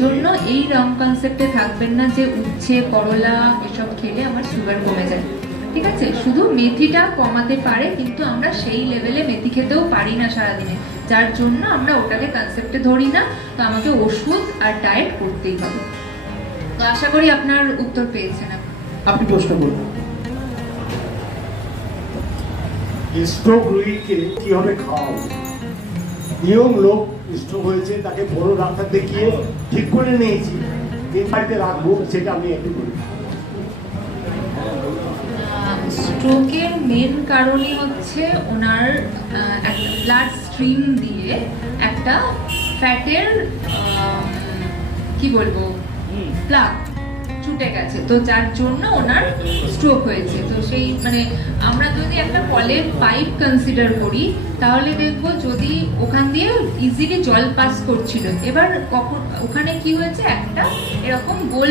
জন্য এই রং কনসেপ্টে থাকবেন না যে উচ্ছে করলা এসব খেলে আমার সুগার কমে যায়, ঠিক আছে? শুধু মেথিটা কমাতে পারে, কিন্তু আমরা সেই লেভেলে মেথি খেতেও পারি না সারাদিনে, যার জন্য আমরা ওটাকে কনসেপ্টে ধরি না। তো আমাকে ওষুধ আর ডায়েট করতেই হবে। তো আশা করি আপনার উত্তর পেয়েছেন। আপনি প্রশ্ন করুন। স্ট্রোক রোগীকে কিভাবে খাওয়াবো? নিয়ম লোক স্ট্রোক হয়েছে তাকে বড় ডাক্তার দেখিয়ে ঠিক করে নিয়েছি, বাড়িতে রাখবো, সেটা আমি একটু বলি। স্ট্রোকের মেন কারণই হচ্ছে ওনার একটা ব্লাড স্ট্রিম দিয়ে একটা ফ্যাটের কি বলবো প্লাগ ছুটে গেছে, তো যার জন্য ওনার স্ট্রোক হয়েছে। তো সেই মানে আমরা যদি একটা কলের পাইপ কনসিডার করি তাহলে দেখবো যদি ওখান দিয়ে ইজিলি জল পাস করছিল, এবার কখন ওখানে কি হয়েছে একটা এরকম গোল